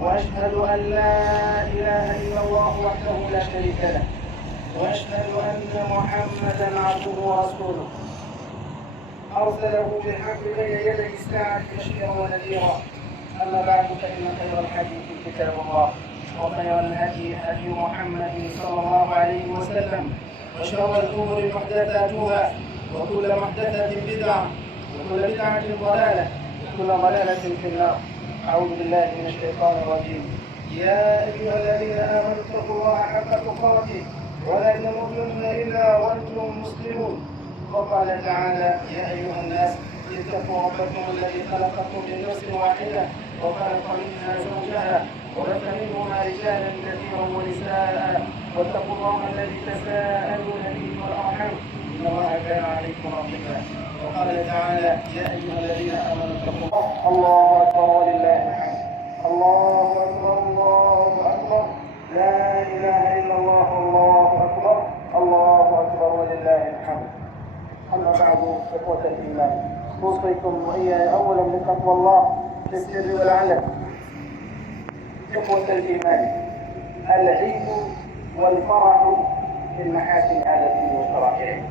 وأشهد أن لا إله إلا الله وحده لا شريك له، وأشهد أن محمدًا عبده ورسوله أرسله بالحق بين يدي الساعة بشيرا ونذيرا. أما بعد، فإن خير الحديث كتاب الله، وخير الهدي هدي محمد صلى الله عليه وسلم، وشر الأمور محدثاتها، وكل محدثة بدعة، وكل بدعة ضلالة، وكل ضلالة في النار. أعوذ بالله من الشيطان الرجيم. يا أيها الذين آمنوا اتقوا الله حق تقاته ولا تموتن إلا وأنتم مسلمون. وقال تعالى: يا أيها الناس اتقوا ربكم الذي خلقكم من نفس واحدة وخلق منها زوجها وبث منهما رجالا كثيرا ونساء، واتقوا الله الذي تساءلون به والأرحام إن الله كان عليكم رقيبا. وقال تعالى: يا أيها الذين آمنوا اتقوا الله أكبر ولله الحمد. الله أكبر الله أكبر، لا إله إلا الله، الله أكبر الله أكبر ولله الحمد. أما بعد، إخوة الإيمان، أوصيكم وإياي أولا بتقوى الله في السر والعلن. إخوة الإيمان، العيد والفرح في المحاسن الآلة وشرائعه.